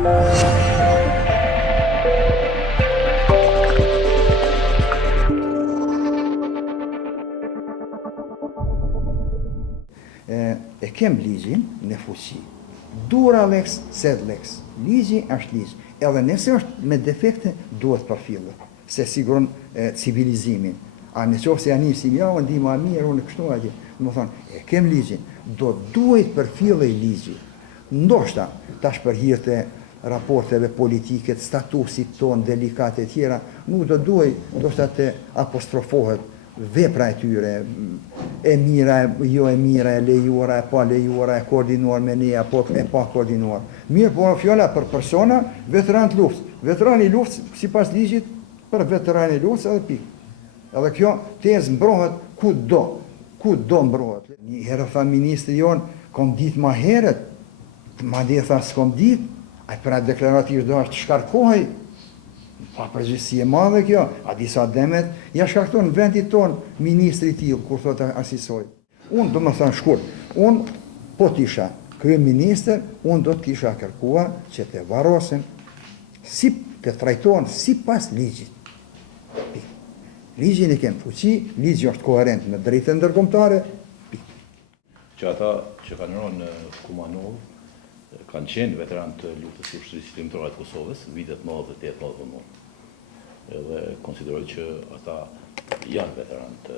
E kem ligjin në fuqi. Dura lex, sed lex. Ligji është ligj. Edhe nëse është me defekte, duhet përfillet, se siguron civilizimin. A në qofë se janë një si mja, ndi ma mirë, unë kështu atje. Më thonë, e kem ligjin, duhet përfillë i ligji. Ndoshta, tash për hirte raporteve politike, statusit tonë, delikate tjera, nuk duhet, ndoshta të apostrofohet vepra e tyre, e mira, jo e mira, e lejuara, e pa lejuara, e koordinuar me ne, apo e pa koordinuar. Mirë, po fjala për persona, veteran të luftës. Veteran i luftës, si pas ligjit, për veteran i luftës edhe pikë. Edhe kjo tezë mbrohet ku do mbrohet. Një herë tha ministri jonë, kom ditë ma herët, ma dhe tha s'kom ditë, a i pra deklarativë do është shkarkohej, pa përgjithësi e madhe kjo, a disa demet, ja shkakton në vendit tonë ministri tillë, kur thot asisoj. Unë do më thënë shkurt, unë po t'isha kryeministër, unë do t'kisha kërkuar që të varrosen, si të trajtohen si pas ligjit. Ligjin e kemë fuqi, ligji është koherent me drejtën ndërkombëtare. Që ata që kanë rënë në Kumanov, kanë qenë veteran të luftës së ushtrisë lindrore të Kosovës, vitet 98-99. Edhe konsideroj që ata janë veteran të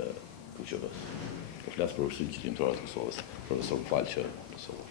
KQV-s. Po flas për ushtrisë lindrore të Kosovës, profesor më fal që Kosovë.